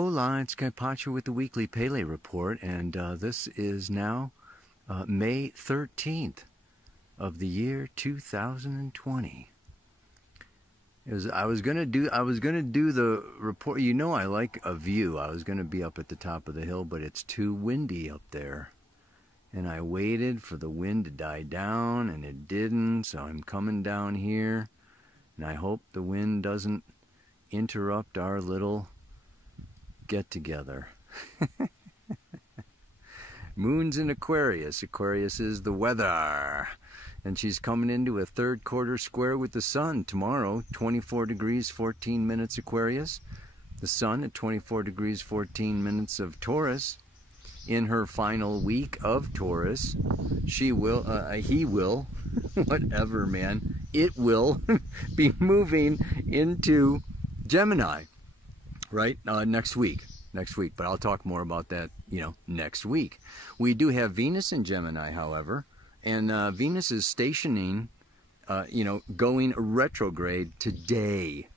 Hola, it's Kaypacha with the weekly Pele report, and this is now May 13th of the year 2020. I was gonna do the report. You know, I like a view. I was gonna be up at the top of the hill, but it's too windy up there, and I waited for the wind to die down, and it didn't. So I'm coming down here, and I hope the wind doesn't interrupt our little get together. Moon's in Aquarius. Aquarius is the weather, and she's coming into a third quarter square with the sun tomorrow, 24 degrees 14 minutes Aquarius, the sun at 24 degrees 14 minutes of Taurus. In her final week of Taurus, he will whatever, man, it will be moving into Gemini, right? Next week, but I'll talk more about that, next week. We do have Venus in Gemini, however, and Venus is stationing, going retrograde today,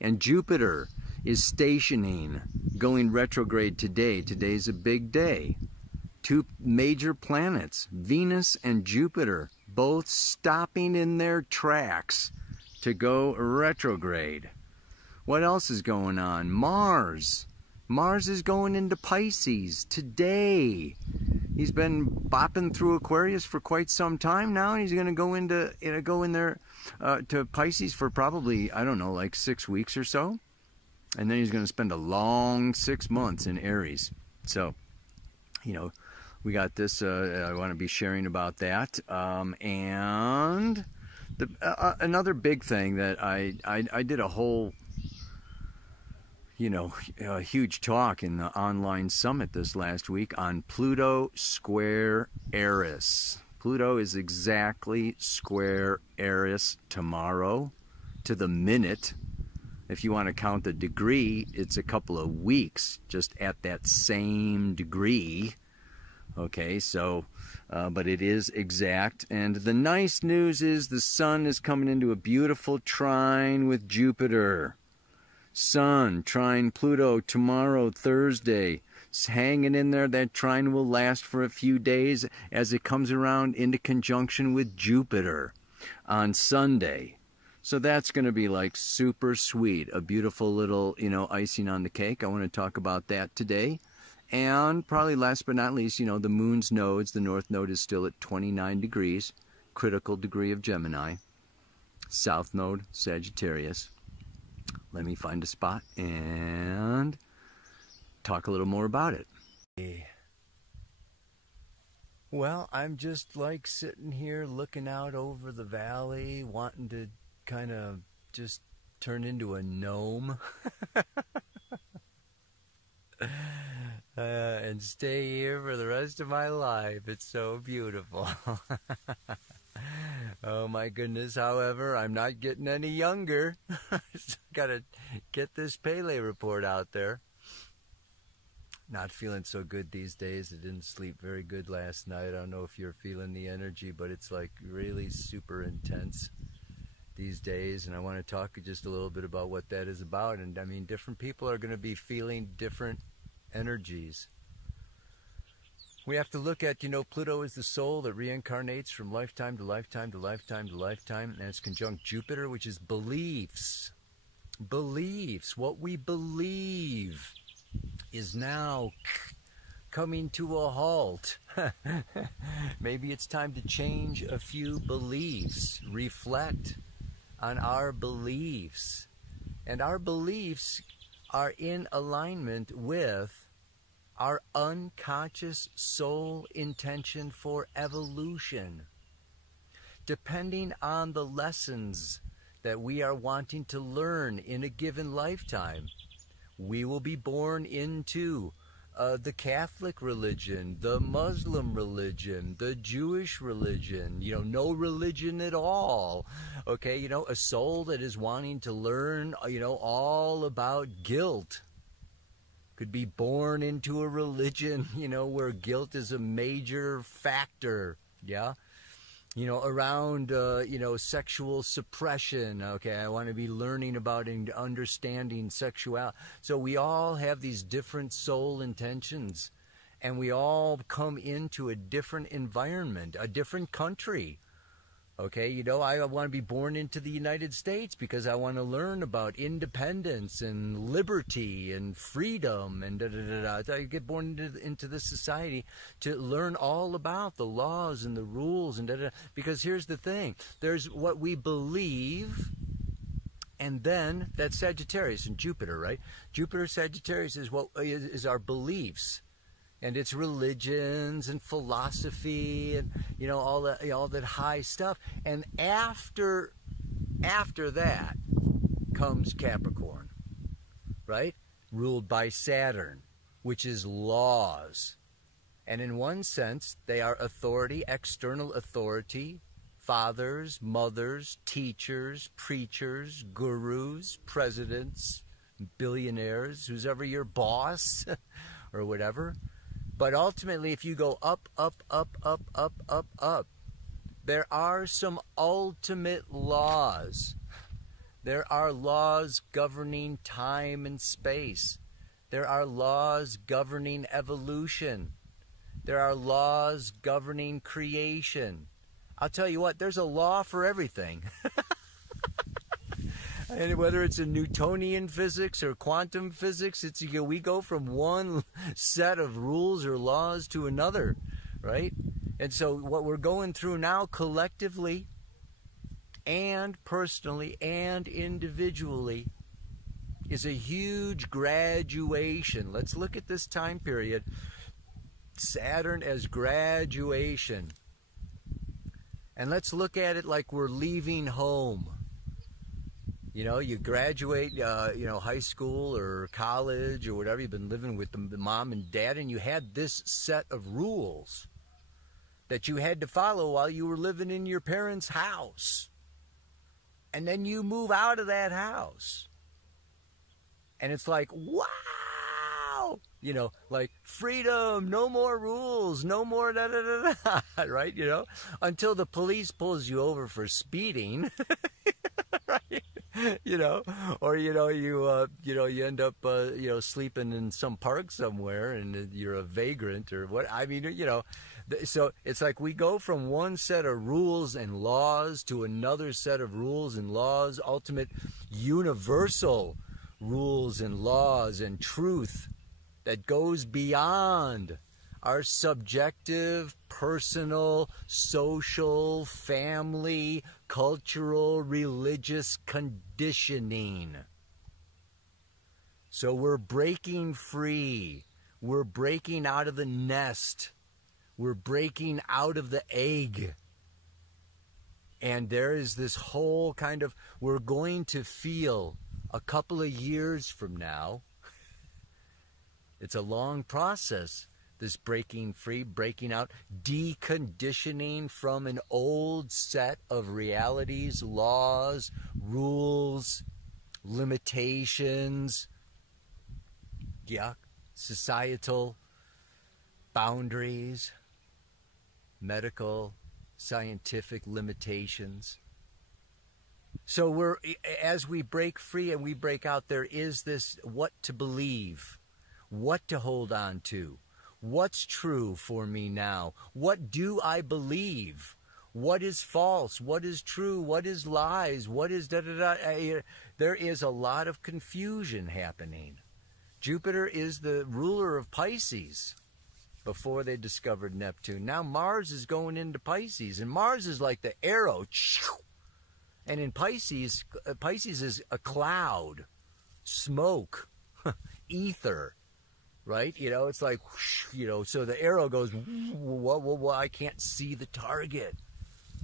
and Jupiter is stationing, going retrograde today. Today's a big day. Two major planets, Venus and Jupiter, both stopping in their tracks to go retrograde. What else is going on? Mars is going into Pisces today. He's been bopping through Aquarius for quite some time now, and he's going to go in there to Pisces for probably, I don't know, like 6 weeks or so. And then he's going to spend a long 6 months in Aries. So, we got this. I want to be sharing about that. And another big thing that I did a whole, a huge talk in the online summit this last week on Pluto square Eris. Pluto is exactly square Eris tomorrow to the minute. If you want to count the degree, it's a couple of weeks just at that same degree. Okay, so, but it is exact. And the nice news is the sun is coming into a beautiful trine with Jupiter. Sun, trine Pluto tomorrow, Thursday. It's hanging in there. That trine will last for a few days as it comes around into conjunction with Jupiter on Sunday. So that's going to be like super sweet. A beautiful little, icing on the cake. I want to talk about that today. And probably last but not least, the moon's nodes. The north node is still at 29 degrees, critical degree of Gemini. South node, Sagittarius. Let me find a spot and talk a little more about it. Well, I'm just like sitting here looking out over the valley, wanting to kind of just turn into a gnome and stay here for the rest of my life. It's so beautiful. Oh my goodness, however, I'm not getting any younger. Gotta get this Pele report out there. Not feeling so good these days. I didn't sleep very good last night. I don't know if you're feeling the energy, but it's like really super intense these days, and I want to talk just a little bit about what that is about. And I mean, different people are going to be feeling different energies. We have to look at, Pluto is the soul that reincarnates from lifetime to lifetime to lifetime to lifetime, and it's conjunct Jupiter, which is beliefs. Beliefs. What we believe is now coming to a halt. Maybe it's time to change a few beliefs, reflect on our beliefs. And our beliefs are in alignment with our unconscious soul intention for evolution. Depending on the lessons that we are wanting to learn in a given lifetime, we will be born into the Catholic religion, the Muslim religion, the Jewish religion, no religion at all. Okay, a soul that is wanting to learn, all about guilt could be born into a religion, where guilt is a major factor. Yeah. around, sexual suppression. Okay, I want to be learning about and understanding sexuality. So we all have these different soul intentions, and we all come into a different environment, a different country. Okay, I want to be born into the United States because I want to learn about independence and liberty and freedom and da-da-da-da. I get born into this society to learn all about the laws and the rules and da-da-da. Because here's the thing. There's what we believe, and then that's Sagittarius and Jupiter, right? Jupiter, Sagittarius is what is our beliefs. And it's religions and philosophy and all that high stuff. And after that comes Capricorn, right? Ruled by Saturn, which is laws. And in one sense, they are authority, external authority, fathers, mothers, teachers, preachers, gurus, presidents, billionaires, who's ever your boss or whatever. But ultimately, if you go up, up, up, up, up, up, up, there are some ultimate laws. There are laws governing time and space. There are laws governing evolution. There are laws governing creation. I'll tell you what, there's a law for everything. And whether it's in Newtonian physics or quantum physics, we go from one set of rules or laws to another, right? And so what we're going through now collectively and personally and individually is a huge graduation. Let's look at this time period. Saturn as graduation. And let's look at it like we're leaving home. You graduate, high school or college or whatever. You've been living with the mom and dad, and you had this set of rules that you had to follow while you were living in your parents' house. And then you move out of that house. And it's like, wow! Like freedom, no more rules, no more da-da-da-da, right? Until the police pulls you over for speeding, right? Or you end up sleeping in some park somewhere and you're a vagrant or what. I mean, so it's like we go from one set of rules and laws to another set of rules and laws, ultimate universal rules and laws and truth that goes beyond our subjective, personal, social, family, cultural, religious conditioning. So we're breaking free. We're breaking out of the nest. We're breaking out of the egg. And there is this whole kind of, we're going to feel a couple of years from now. It's a long process, this breaking free, breaking out, deconditioning from an old set of realities, laws, rules, limitations, societal boundaries, medical, scientific limitations. So as we break free and we break out, there is this what to believe, what to hold on to, what's true for me now, what do I believe, what is false, what is true, what is lies, what is da-da-da. There is a lot of confusion happening. Jupiter is the ruler of Pisces before they discovered Neptune. Now Mars is going into Pisces, and Mars is like the arrow. And in Pisces, Pisces is a cloud, smoke, ether, right? It's like, so the arrow goes, whoa, I can't see the target.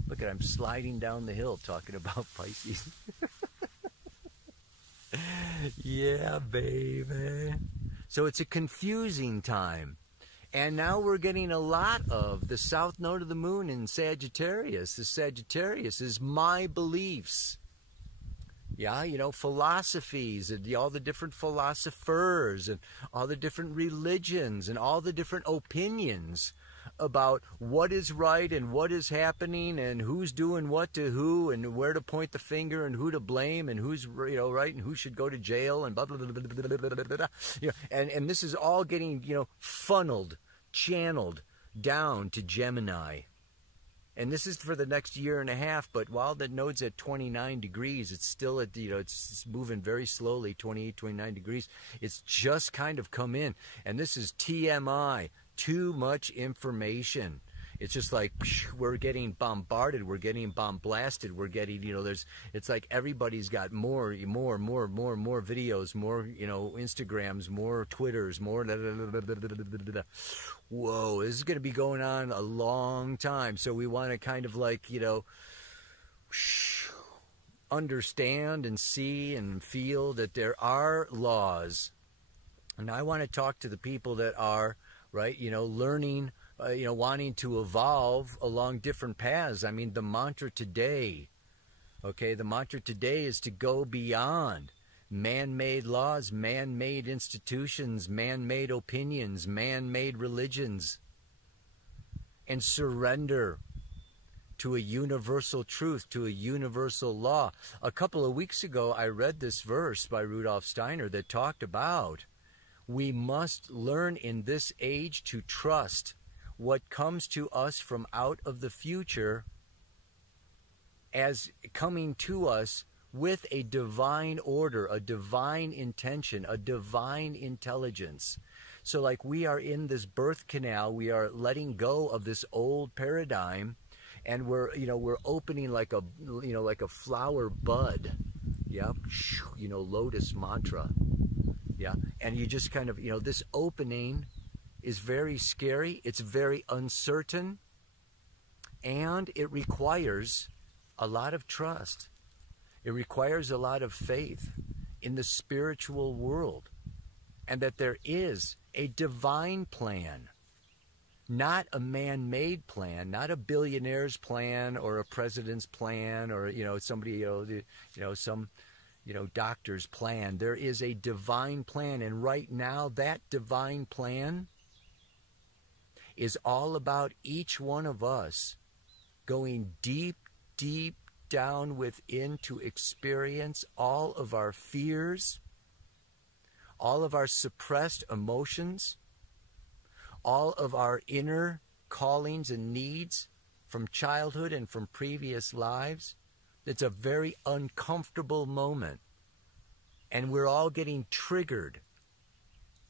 Look at, I'm sliding down the hill talking about Pisces. Yeah, baby. So it's a confusing time. And now we're getting a lot of the south node of the moon in Sagittarius. The Sagittarius is my beliefs. Yeah, philosophies and all the different philosophers and all the different religions and all the different opinions about what is right and what is happening and who's doing what to who and where to point the finger and who to blame and who's right and who should go to jail and blah blah blah blah blah blah blah, blah. And this is all getting funneled, channeled down to Gemini. And this is for the next year and a half, but while the node's at 29 degrees, it's still at, it's moving very slowly, 28, 29 degrees. It's just kind of come in. And this is TMI, too much information. It's just like we're getting bombarded, we're getting bombasted, we're getting, it's like everybody's got more videos, more, Instagrams, more Twitters, more. Whoa, this is going to be going on a long time. So we want to kind of like, understand and see and feel that there are laws. And I want to talk to the people that are, right, learning, wanting to evolve along different paths. I mean, the mantra today, the mantra today is to go beyond man-made laws, man-made institutions, man-made opinions, man-made religions, and surrender to a universal truth, to a universal law. A couple of weeks ago, I read this verse by Rudolf Steiner that talked about we must learn in this age to trust what comes to us from out of the future as coming to us with a divine order, a divine intention, a divine intelligence. So like we are in this birth canal, we are letting go of this old paradigm, and we're opening like a flower bud. Yeah, lotus mantra. Yeah, and you just kind of, this opening is very scary, it's very uncertain, and it requires a lot of trust. It requires a lot of faith in the spiritual world, and that there is a divine plan, not a man-made plan, not a billionaire's plan or a president's plan or somebody some doctor's plan. There is a divine plan, and right now that divine plan is all about each one of us going deep, deep down within to experience all of our fears, all of our suppressed emotions, all of our inner callings and needs from childhood and from previous lives. It's a very uncomfortable moment, and we're all getting triggered.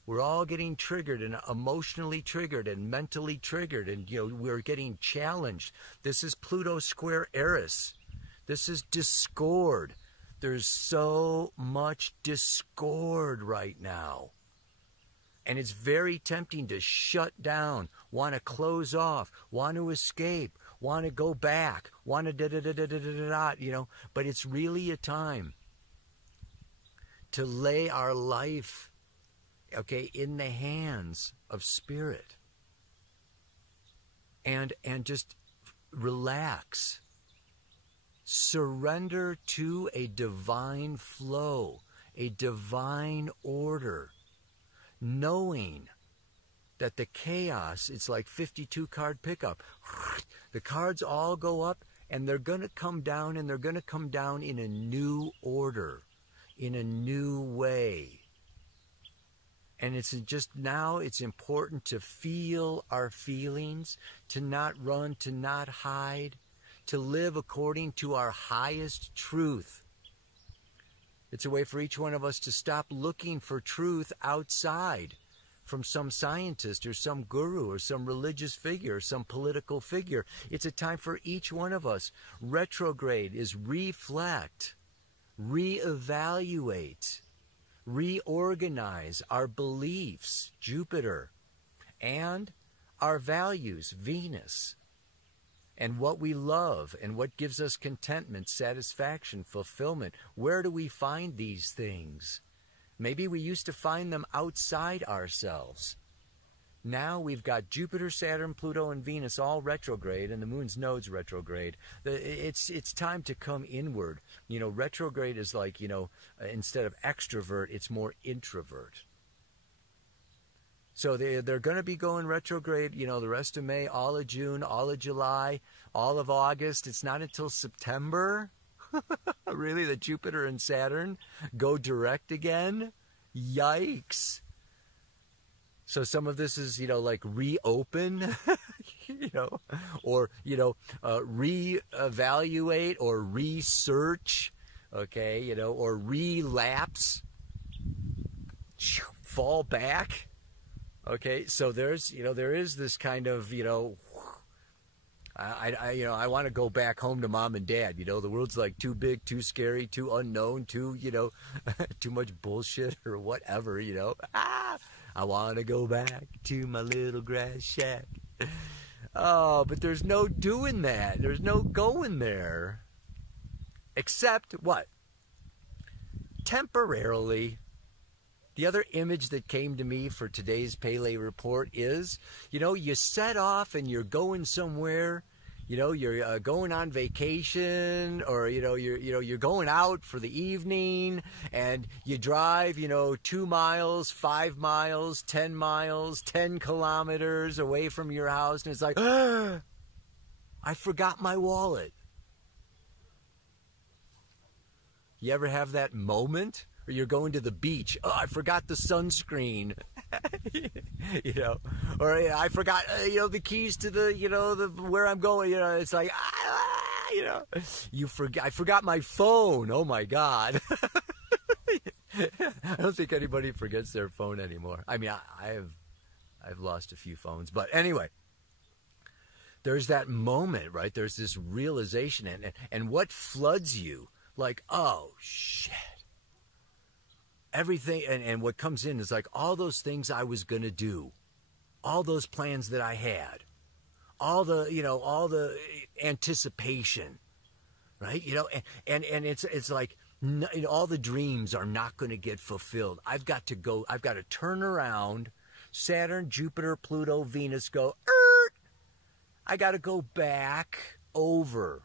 We're all getting triggered and emotionally triggered and mentally triggered, and we're getting challenged. This is Pluto square Eris. This is discord. There's so much discord right now. And it's very tempting to shut down, want to close off, want to escape, want to go back, want to but it's really a time to lay our life, in the hands of spirit. And just relax. Surrender to a divine flow, a divine order, knowing that the chaos, it's like 52 card pickup. The cards all go up, and they're going to come down, and they're going to come down in a new order, in a new way. And it's just now, it's important to feel our feelings, to not run, to not hide, to live according to our highest truth. It's a way for each one of us to stop looking for truth outside from some scientist or some guru or some religious figure or some political figure. It's a time for each one of us. Retrograde is reflect, reevaluate, reorganize our beliefs, Jupiter, and our values, Venus, and what we love and what gives us contentment, satisfaction, fulfillment. Where do we find these things? Maybe we used to find them outside ourselves. Now we've got Jupiter, Saturn, Pluto, and Venus all retrograde, and the moon's nodes retrograde. It's time to come inward. Retrograde is like, instead of extrovert, it's more introvert. So they're going to be going retrograde, you know, the rest of May, all of June, all of July, all of August. It's not until September, really, that Jupiter and Saturn go direct again. Yikes. So some of this is, you know, like reopen, you know, or, you know, reevaluate or research, okay, you know, or relapse, fall back. Okay, so there's, you know, there is this kind of, you know, I want to go back home to mom and dad. You know, the world's like too big, too scary, too unknown, too, you know, too much bullshit or whatever, you know. I want to go back to my little grass shack. Oh, but there's no doing that. There's no going there. Except what? Temporarily. The other image that came to me for today's Pele report is, you know, you set off and you're going somewhere, you know, you're going on vacation, or, you know, you're going out for the evening, and you drive, you know, 2 miles, 5 miles, 10 miles, 10 kilometers away from your house, and it's like, I forgot my wallet. You ever have that moment? Or you're going to the beach. Oh, I forgot the sunscreen. You know, or I forgot, you know, the keys to the, you know, the where I'm going. You know, it's like, you know, I forgot my phone. Oh my God. I don't think anybody forgets their phone anymore. I mean, I've lost a few phones, but anyway. There's that moment, right? There's this realization, and what floods you, like, oh shit. Everything, and what comes in is like all those things I was going to do, all those plans that I had, all the, you know, all the anticipation, right? You know, and it's like, you know, all the dreams are not going to get fulfilled. I've got to turn around, Saturn, Jupiter, Pluto, Venus go, I got to go back over.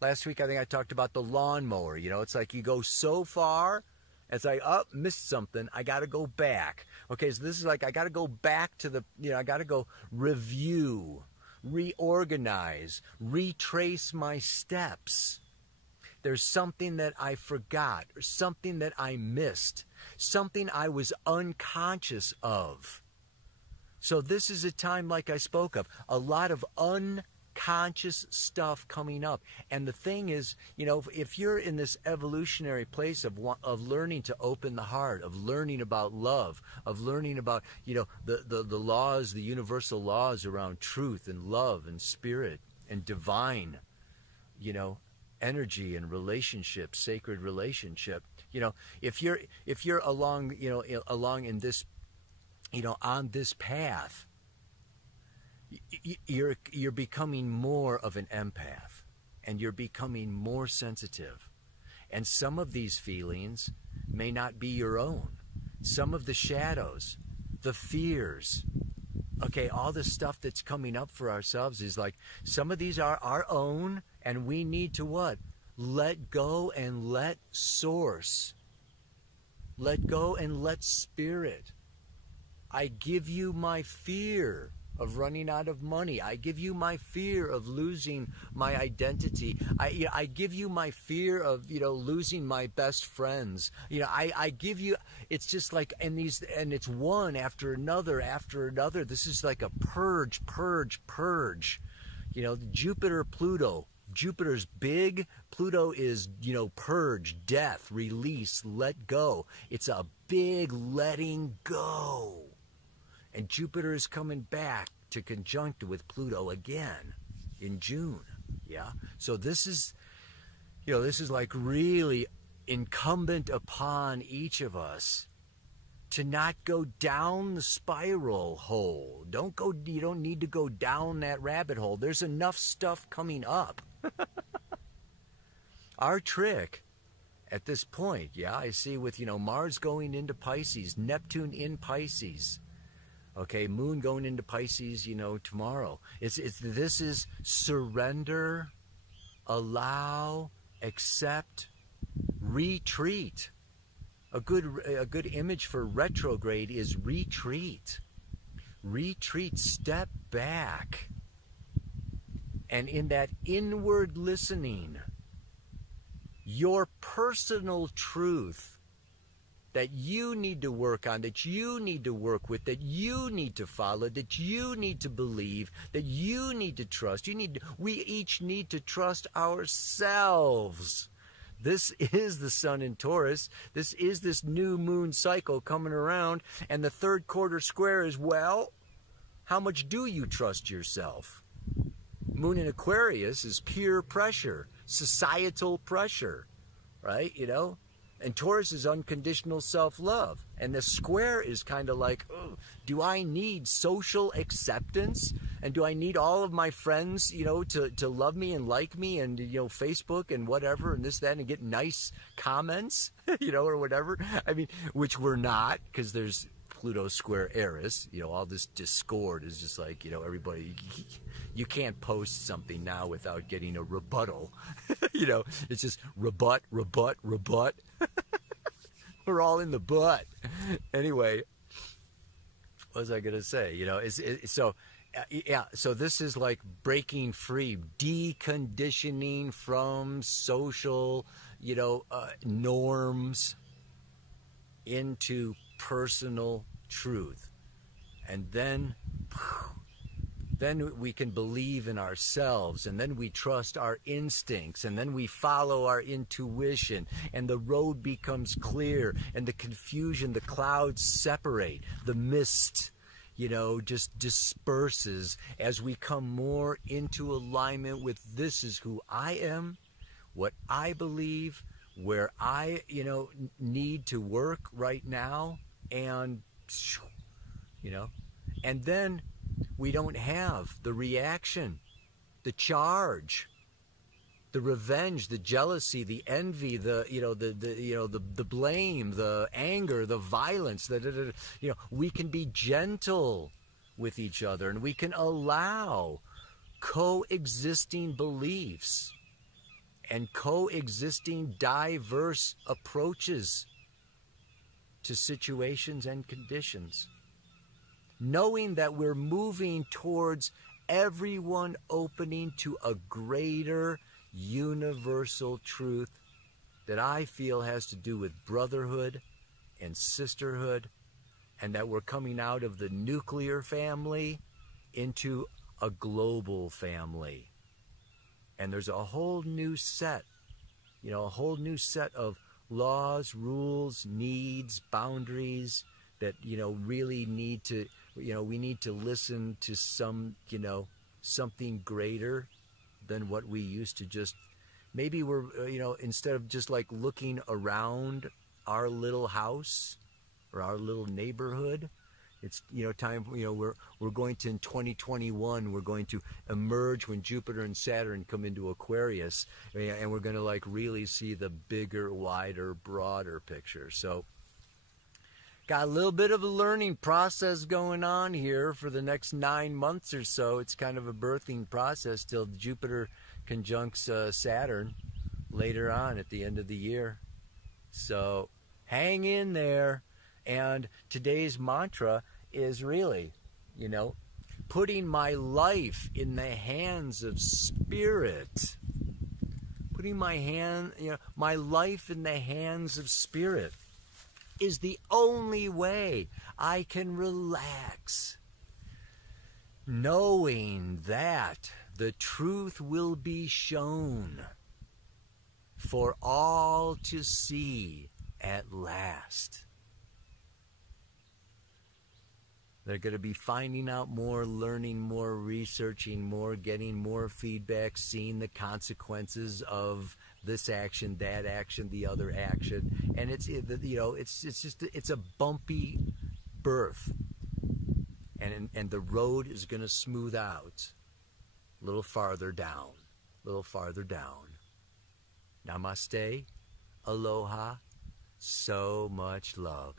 Last week, I think I talked about the lawnmower. You know, it's like you go so far. It's like, oh, missed something. I got to go back. Okay, so this is like, I got to go back to the, you know, I got to go review, reorganize, retrace my steps. There's something that I forgot, or something that I missed, something I was unconscious of. So this is a time, like I spoke of, a lot of unconscious stuff coming up. And the thing is, you know, if you're in this evolutionary place of learning to open the heart, of learning about love, of learning about, you know, the laws, the universal laws around truth and love and spirit and divine, you know, energy and relationship, sacred relationship, you know, if you're along, you know, along in this, you know, on this path, you're becoming more of an empath, and you're becoming more sensitive. And some of these feelings may not be your own. Some of the shadows, the fears, okay, all the stuff that's coming up for ourselves is like, some of these are our own, and we need to what? Let go and let source. Let go and let spirit. I give you my fear of running out of money. I give you my fear of losing my identity. I give you my fear of, you know, losing my best friends. You know, I give you, it's just like, and it's one after another after another. This is like a purge. You know, Jupiter, Pluto. Jupiter's big, Pluto is, you know, purge, death, release, let go. It's a big letting go. And Jupiter is coming back to conjunct with Pluto again in June. Yeah. So this is, you know, this is like really incumbent upon each of us to not go down the spiral hole. You don't need to go down that rabbit hole. There's enough stuff coming up. Our trick at this point, yeah, I see with, you know, Mars going into Pisces, Neptune in Pisces. Okay, Moon going into Pisces, you know, tomorrow. This is surrender, allow, accept, retreat. A good image for retrograde is retreat. retreat, step back. And in that inward listening, your personal truth that you need to work on, that you need to work with, that you need to follow, that you need to believe, that you need to trust. We each need to trust ourselves. This is the sun in Taurus. This is this new moon cycle coming around. And the third quarter square is, well, how much do you trust yourself? Moon in Aquarius is peer pressure, societal pressure, right? You know? And Taurus is unconditional self-love. And the square is kind of like, oh, do I need social acceptance? And do I need all of my friends, you know, to love me and like me and, you know, Facebook and whatever and this, that, and get nice comments, you know, or whatever? I mean, which we're not, because there's Pluto square Eris. You know, all this discord is just like, you know, everybody, you can't post something now without getting a rebuttal. You know, it's just rebut, rebut, rebut. We're all in the butt. Anyway, what was I going to say? You know, so this is like breaking free, deconditioning from social, you know, norms into personal truth. And then we can believe in ourselves, and then we trust our instincts, and then we follow our intuition, and the road becomes clear, and the confusion, the clouds separate, the mist, you know, just disperses as we come more into alignment with this is who I am, what I believe, where I, you know, need to work right now, and, you know, and then we don't have the reaction, the charge, the revenge, the jealousy, the envy, the blame, the anger, the violence. You know, we can be gentle with each other, and we can allow coexisting beliefs and coexisting diverse approaches to situations and conditions, knowing that we're moving towards everyone opening to a greater universal truth that I feel has to do with brotherhood and sisterhood, and that we're coming out of the nuclear family into a global family. And there's a whole new set, you know, a whole new set of laws, rules, needs, boundaries that, you know, really need to, you know, we need to listen to some, you know, something greater than what we used to just, maybe we're, you know, instead of just like looking around our little house or our little neighborhood, it's, you know, time, you know, we're going to, in 2021, we're going to emerge when Jupiter and Saturn come into Aquarius, and we're going to like really see the bigger, wider, broader picture. So got a little bit of a learning process going on here for the next 9 months or so. It's kind of a birthing process till Jupiter conjuncts Saturn later on at the end of the year. So hang in there. And today's mantra is really, you know, putting my life in the hands of Spirit. Putting my life in the hands of Spirit is the only way I can relax, knowing that the truth will be shown for all to see at last. They're going to be finding out more, learning more, researching more, getting more feedback, seeing the consequences of this action, that action, the other action. And it's, you know, it's just, it's a bumpy birth. And the road is going to smooth out a little farther down, a little farther down. Namaste, aloha, so much love.